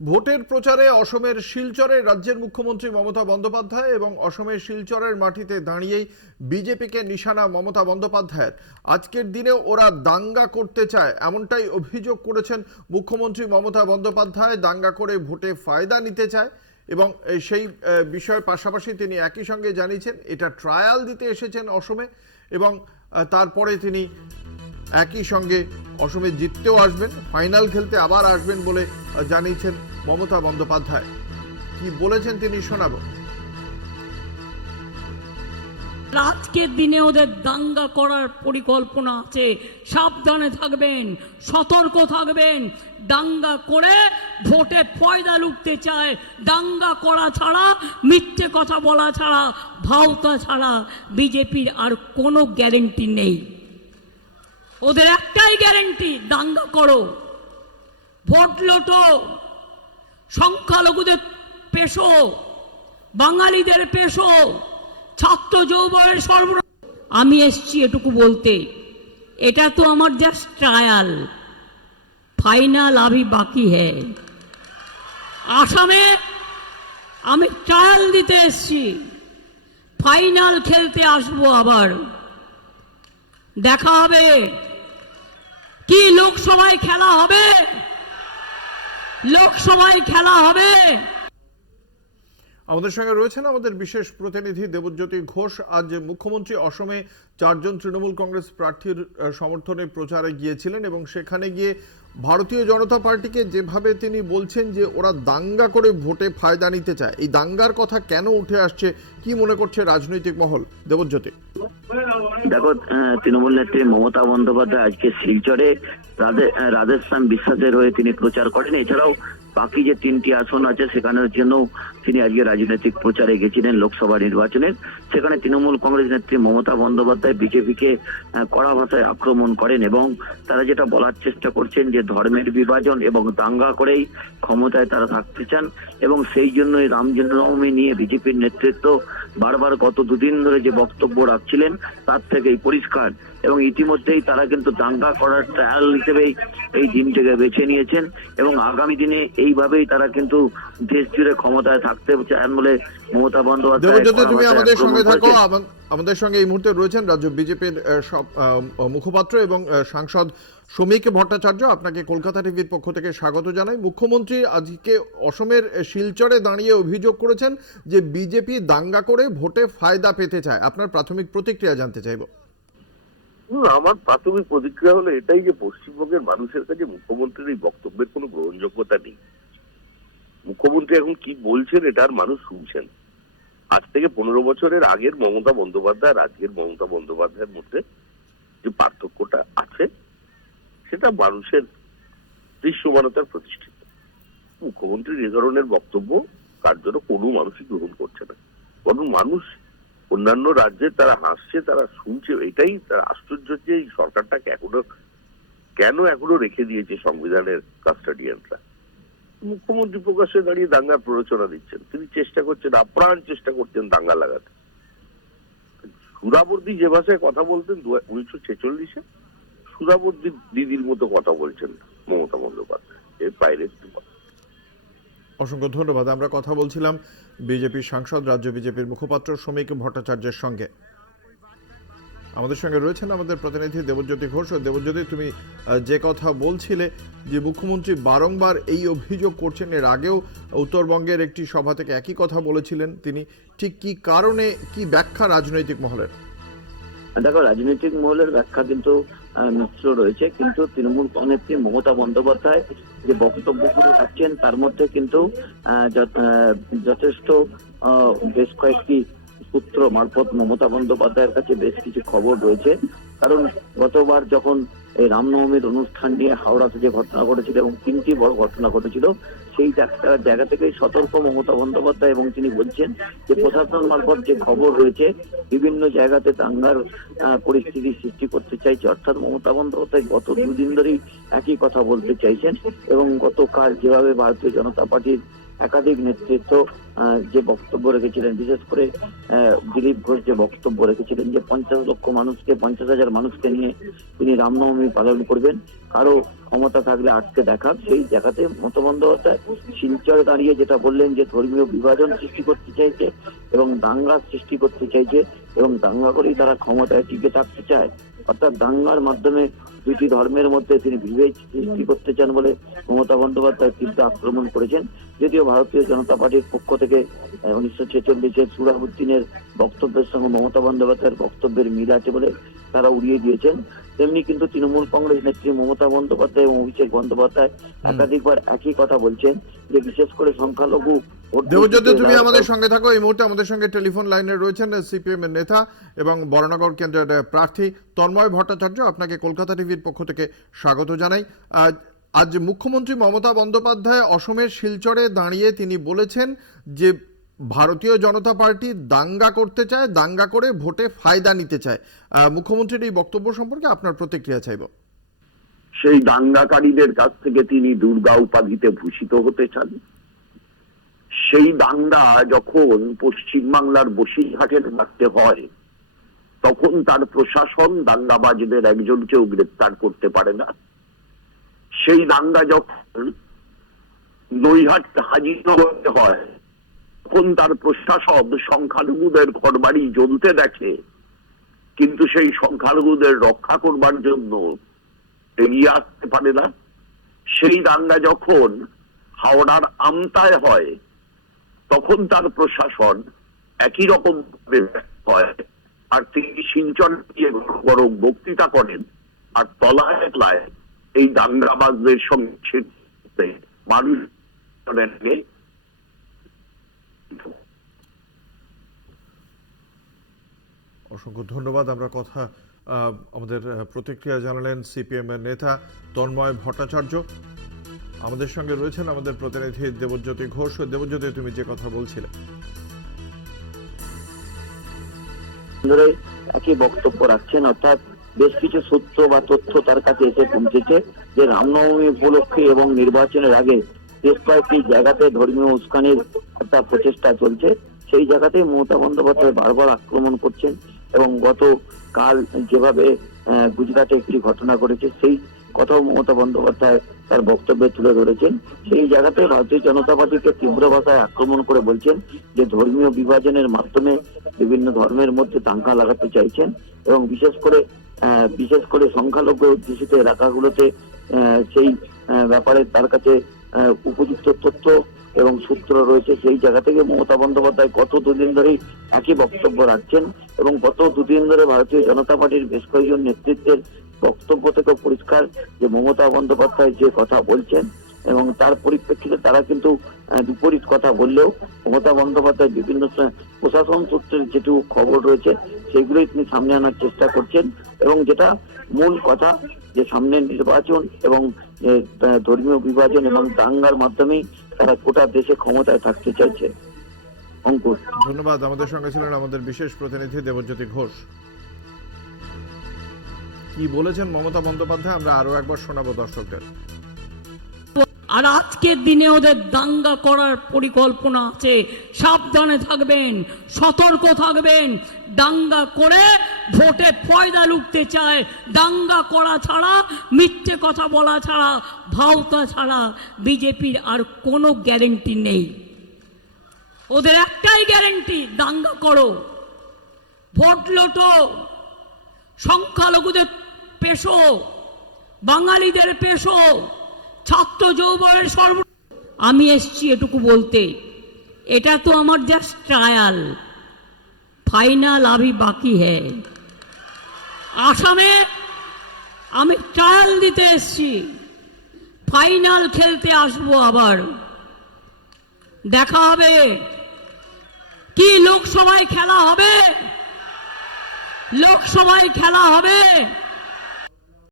ভোটের প্রচারে অসমের শিলচরে রাজ্যের মুখ্যমন্ত্রী মমতা বন্দ্যোপাধ্যায় এবং অসমের শিলচরের মাটিতে দাঁড়িয়েই বিজেপিকে নিশানা মমতা বন্দ্যোপাধ্যায়ের। আজকের দিনে ওরা দাঙ্গা করতে চায় এমনটাই অভিযোগ করেছেন মুখ্যমন্ত্রী মমতা বন্দ্যোপাধ্যায়। দাঙ্গা করে ভোটে ফায়দা নিতে চায় এবং সেই বিষয়ের পাশাপাশি তিনি একই সঙ্গে জানিয়েছেন এটা ট্রায়াল দিতে এসেছেন অসমে এবং তারপরে তিনি একই সঙ্গে অসমে জিততেও আসবেন, ফাইনাল খেলতে আবার আসবেন বলে জানিয়েছেন মমতা বন্দ্যোপাধ্যায়। কি বলেছেন তিনি শোনাবো। আজকের দিনে ওদের দাঙ্গা করার পরিকল্পনা আছে, সাবধানে থাকবেন, সতর্ক থাকবেন। দাঙ্গা করে ভোটে ফয়দা লুটতে চায়। দাঙ্গা করা ছাড়া, মিথ্যে কথা বলা ছাড়া, ভাওতা ছাড়া বিজেপির আর কোনো গ্যারেন্টি নেই। ওদের একটাই গ্যারেন্টি, দাঙ্গা করো, ভোট লোটো, সংখ্যালঘুদের পেশো, বাঙালিদের পেশো, ছাত্র যৌবনের আমি এসছি এটুকু বলতে, এটা তো আমার জাস্ট ট্রায়াল, ফাইনাল আভি বাকি হ্যায়। আসামে আমি ট্রায়াল দিতে এসছি, ফাইনাল খেলতে আসবো। আবার দেখা হবে কি লোকসভায় খেলা হবে, লোকসভায় খেলা হবে। আমাদের সঙ্গে রয়েছেন আমাদের বিশেষ প্রতিনিধি দেবজ্যোতি ঘোষ। আজ মুখ্যমন্ত্রী অসমে 4 জন তৃণমূল কংগ্রেস প্রার্থীর সমর্থনে প্রচারে গিয়েছিলেন এবং সেখানে গিয়ে ভারতীয় জনতা পার্টিকে যেভাবে তিনি বলছেন যে ওরা দাঙ্গা করে ভোটে ফায়দা নিতে চায়, এই দাঙ্গার কথা কেন উঠে আসছে, কি মনে করছে রাজনৈতিক মহল? দেবজ্যোতি। দেখো, তৃণমূল নেত্রী মমতা বন্দ্যোপাধ্যায় আজকে শিলচরে রাধেশ্যাম বিশ্বাসের হয়ে তিনি প্রচার করেন। এছাড়াও বাকি যে 3টি আসন আছে সেখানের জন্য তিনি আজকে রাজনৈতিক প্রচারে গেছিলেন লোকসভা নির্বাচনের। সেখানে তৃণমূল কংগ্রেস নেত্রী মমতা বন্দ্যোপাধ্যায় বিজেপিকে কড়া ভাষায় আক্রমণ করেন এবং তারা যেটা বলার চেষ্টা করছেন যে ধর্মের বিভাজন এবং দাঙ্গা করেই ক্ষমতায় তারা থাকতে চান এবং সেই জন্যই রাম জন্মভূমি নিয়ে বিজেপির নেতৃত্ব বারবার গত দুদিন ধরে যে বক্তব্য রাখছিলেন তার থেকেই পরিষ্কার। এবং ইতিমধ্যেই তারা কিন্তু দাঙ্গা করার ট্রায়াল হিসেবেই এই দিনটাকে বেছে নিয়েছেন এবং আগামী দিনে এইভাবেই তারা কিন্তু দেশ জুড়ে ক্ষমতায় থাকতে চান বলে মমতা বন্দ্যোপাধ্যায়। তুমি আমাদের সঙ্গে থাকো। আমাদের সঙ্গে এই মুহূর্তে রয়েছেন রাজ্য বিজেপির সব মুখপাত্র এবং সাংসদ শ্রমিক ভট্টাচার্য। আপনাকে কলকাতা টিভির পক্ষ থেকে স্বাগত জানাই। মুখ্যমন্ত্রী আজকে অসমের শিলচরে দাঁড়িয়ে অভিযোগ করেছেন যে বিজেপি দাঙ্গা করে ভোটে ফায়দা পেতে চায়। আপনার প্রাথমিক প্রতিক্রিয়া জানতে চাইব। আমার প্রাথমিক প্রতিক্রিয়া হলো এটাই যে পশ্চিমবঙ্গের মানুষের কাছে মুখ্যমন্ত্রীর এই বক্তব্যের কোনো গ্রহণযোগ্যতা নেই। মুখ্যমন্ত্রী এখন কি বলছেন এটা আর মানুষ শুনছেন। আজ থেকে 15 বছরের আগের মমতা বন্দ্যোপাধ্যায় আর আজকের মমতা বন্দ্যোপাধ্যায়ের মধ্যে যে পার্থক্যটা আছে সেটা মানুষের দৃশ্যমানতার প্রতিষ্ঠিত। মুখ্যমন্ত্রীর এ ধরনের বক্তব্য তার জন্য কোনো মানুষই গ্রহণ করছে না, বরং মানুষ অন্যান্য রাজ্যে তারা হাসছে, তারা শুনছে। এটাই তার আশ্চর্য যে এই সরকারটাকে এখনো রেখে দিয়েছে সংবিধানের কাস্টাডিয়ানরা। মুখ্যমন্ত্রী প্রকাশ্যে দাঁড়িয়ে দাঙ্গার প্ররোচনা দিচ্ছেন, তিনি চেষ্টা করছেন, আপ্রাণ চেষ্টা করছেন দাঙ্গা লাগাতে। সুধাবর্দী যে ভাষায় কথা বলতেন 1946-এ, সুধাবর্দী দিদির মতো কথা বলছেন মমতা বন্দ্যোপাধ্যায়, এর বাইরে। অসংখ্য ধন্যবাদ। আমরা কথা বলছিলাম বিজেপির সাংসদ, রাজ্য বিজেপির মুখপাত্র শ্রমিক ভট্টাচার্যের সঙ্গে। আমাদের সঙ্গে রয়েছেন আমাদের প্রতিনিধি দেবজ্যোতি ঘোষ। দেবজ্যোতি, তুমি যে কথা বলছিলে যে মুখ্যমন্ত্রী বারংবার এই অভিযোগ করছেন, এর আগেও উত্তরবঙ্গের একটি সভা থেকে একই কথা বলেছিলেন তিনি, ঠিক কি কারণে, কি ব্যাখ্যা রাজনৈতিক মহলের? দেখো, রাজনৈতিক মহলের ব্যাখ্যা কিন্তু মিশ্র রয়েছে, কিন্তু তৃণমূল নেত্রী মমতা বন্দ্যোপাধ্যায় যে বক্তব্যগুলো রাখছেন তার মধ্যে কিন্তু যথেষ্ট বেশ কয়েকটি সূত্র মারফত মমতা বন্দ্যোপাধ্যায়ের কাছে বেশ কিছু খবর রয়েছে। কারণ গতবার যখন এই রামনবমীর অনুষ্ঠান নিয়ে হাওড়াতে যে ঘটনা ঘটেছিল এবং 3টি বড় ঘটনা ঘটেছিল, সেই জায়গা থেকে সতর্ক মমতা বন্দ্যোপাধ্যায় এবং তিনি বলছেন যে প্রশাসন মারফত যে খবর রয়েছে বিভিন্ন জায়গাতে দাঙ্গার পরিস্থিতি সৃষ্টি করতে চাইছে। অর্থাৎ মমতা বন্দ্যোপাধ্যায় গত 2 দিন ধরেই একই কথা বলতে চাইছেন এবং গতকাল যেভাবে ভারতীয় জনতা পার্টির একাধিক নেতৃত্ব যে বক্তব্য রেখেছিলেন, বিশেষ করে দিলীপ ঘোষ যে বক্তব্য রেখেছিলেন যে 50,000 মানুষকে 50,000 মানুষকে নিয়ে তিনি রামনবমী পালন করবেন, আরো ক্ষমতা থাকলে আটকে দেখার, সেই জায়গাতে মমতা বন্দ্যোপাধ্যায় শিলচরে দাঁড়িয়ে যেটা বললেন যে ধর্মীয় বিভাজন সৃষ্টি করতে চাইছে এবং দাঙ্গা সৃষ্টি করতে চাইছে এবং দাঙ্গা করেই তারা ক্ষমতায় টিকে থাকতে চায়, অর্থাৎ দাঙ্গার মাধ্যমে দুটি ধর্মের মধ্যে তিনি বিভেদ সৃষ্টি করতে চান বলে মমতা বন্দ্যোপাধ্যায় তীব্র আক্রমণ করেছেন। যদিও ভারতীয় জনতা পার্টির পক্ষ থেকে 1946-এর সুরাউদ্দিনের বক্তব্যের সঙ্গে মমতা বন্দ্যোপাধ্যায়ের বক্তব্যের মিল আছে বলে তারা উড়িয়ে দিয়েছেন, তেমনি কিন্তু তৃণমূল কংগ্রেস নেত্রী মমতা বন্দ্যোপাধ্যায় এবং অভিষেক বন্দ্যোপাধ্যায় একাধিকবার একই কথা বলছেন যে বিশেষ করে সংখ্যালঘু দেবজ্যোতি, তুমি আমাদের সঙ্গে থাকো। এই মুহূর্তে আমাদের সঙ্গে টেলিফোন লাইনে রয়েছেন সিপিএম এর নেতা এবং বরানগর কেন্দ্রের প্রার্থী তন্ময় ভট্টাচার্য। আপনাকে কলকাতা টিভির পক্ষ থেকে স্বাগত জানাই। আজ মুখ্যমন্ত্রী মমতা বন্দ্যোপাধ্যায় অসমের শিলচরে দাঁড়িয়ে তিনি বলেছেন যে ভারতীয় জনতা পার্টি দাঙ্গা করতে চায়, দাঙ্গা করে ভোটে ফায়দা নিতে চায়। মুখ্যমন্ত্রীর এই বক্তব্য সম্পর্কে আপনার প্রতিক্রিয়া চাইব। সেই দাঙ্গাকারীদের কাছ থেকে তিনি দুর্গা উপাধিতে ভূষিত হতে চান। সেই দাঙ্গা যখন পশ্চিমবাংলার বসিরহাটের রাখতে হয়, তখন তার প্রশাসন দাঙ্গাবাজদের একজনকেও গ্রেপ্তার করতে পারে না। সেই দাঙ্গা যখন নৈহাট হাজিরনগরে হয়, তখন তার প্রশাসন সংখ্যালঘুদের ঘরবাড়ি জ্বলতে দেখে, কিন্তু সেই সংখ্যালঘুদের রক্ষা করবার জন্য এগিয়ে আসতে পারে না। সেই দাঙ্গা যখন হাওড়ার আমতায় হয়, তখন তার প্রশাসন একই রকম হয়, আর তিনি শিলচর দিয়ে বড় বক্তৃতা করেন আর তলায় তলায় এই দাঙ্গাবাজদের সঙ্গে মানুষ। অসংখ্য ধন্যবাদ। আমরা কথা আমাদের প্রতিক্রিয়া জানালেন সিপিএম এর নেতা তন্ময় ভট্টাচার্য। আমাদের সঙ্গে রয়েছেন আমাদের প্রতিনিধি দেবজ্যোতি ঘোষ। দেবজ্যোতি, তুমি যে কথা বলছিলে। একই বক্তব্য রাখছেন, অর্থাৎ বেশ কিছু সূত্র বা তথ্য তার কাছে এসে পৌঁছেছে যে রামনবমী উপলক্ষে এবং নির্বাচনের আগে বেশ কয়েকটি জায়গাতে ধর্মীয় উস্কানির একটা প্রচেষ্টা চলছে। সেই জায়গাতে মমতা বন্দ্যোপাধ্যায় বারবার আক্রমণ করছেন এবং গতকাল যেভাবে গুজরাটে একটি ঘটনা ঘটেছে সেই কথাও মমতা বন্দ্যোপাধ্যায় তার বক্তব্যে তুলে ধরেছেন। সেই জায়গাতে ভারতীয় জনতা পার্টিকে তীব্র ভাষায় আক্রমণ করে বলছেন যে ধর্মীয় বিভাজনের মাধ্যমে বিভিন্ন ধর্মের মধ্যে দাঙ্গা লাগাতে চাইছেন এবং বিশেষ করে সংখ্যালঘু অধ্যুষিত এলাকাগুলোতে সেই ব্যাপারে তার কাছে উপযুক্ত তথ্য এবং সূত্র রয়েছে। সেই জায়গা থেকে মমতা বন্দ্যোপাধ্যায় গত দুদিন ধরেই একই বক্তব্য রাখছেন এবং গত দুদিন ধরে ভারতীয় জনতা পার্টির বেশ কয়েকজন নেতৃত্বের বক্তব্য থেকে পরিষ্কার যে মমতা বন্দ্যোপাধ্যায় যে কথা বলছেন এবং তার পরিপ্রেক্ষিতে তারা কিন্তু বিপরীত কথা বললেও মমতা বন্দ্যোপাধ্যায় বিভিন্ন প্রশাসন সূত্রের যেটুকু খবর রয়েছে সেগুলোই তিনি সামনে আনার চেষ্টা করছেন এবং যেটা মূল কথা যে সামনে নির্বাচন এবং ধর্মীয় বিভাজন এবং দাঙ্গার মাধ্যমেই তারা গোটা দেশে ক্ষমতায় থাকতে চাইছে। অঙ্কুর, ধন্যবাদ। আমাদের সঙ্গে ছিলেন আমাদের বিশেষ প্রতিনিধি দেবজ্যোতি ঘোষ। কি বলেছেন মমতা বন্দ্যোপাধ্যায় আমরা আরো একবার শোনাবো দর্শকদের। আর আজকের দিনে ওদের দাঙ্গা করার পরিকল্পনা আছে, সাবধানে থাকবেন, সতর্ক থাকবেন। দাঙ্গা করে ভোটে ফয়দা লুটতে চায়। দাঙ্গা করা ছাড়া, মিথ্যে কথা বলা ছাড়া, ভাওতা ছাড়া বিজেপির আর কোনো গ্যারেন্টি নেই। ওদের একটাই গ্যারেন্টি, দাঙ্গা করো, ভোট লোটো, সংখ্যালঘুদের পেশো, বাঙালিদের পেশো, ছাত্র যৌবনের আমি এসছি এটুকু বলতে, এটা তো আমার জাস্ট ট্রায়াল, ফাইনাল আভি বাকি হ্যায়। আসামে আমি ট্রায়াল দিতে এসছি, ফাইনাল খেলতে আসবো আবার। দেখা হবে কি লোকসভায় খেলা হবে, লোকসভায় খেলা হবে।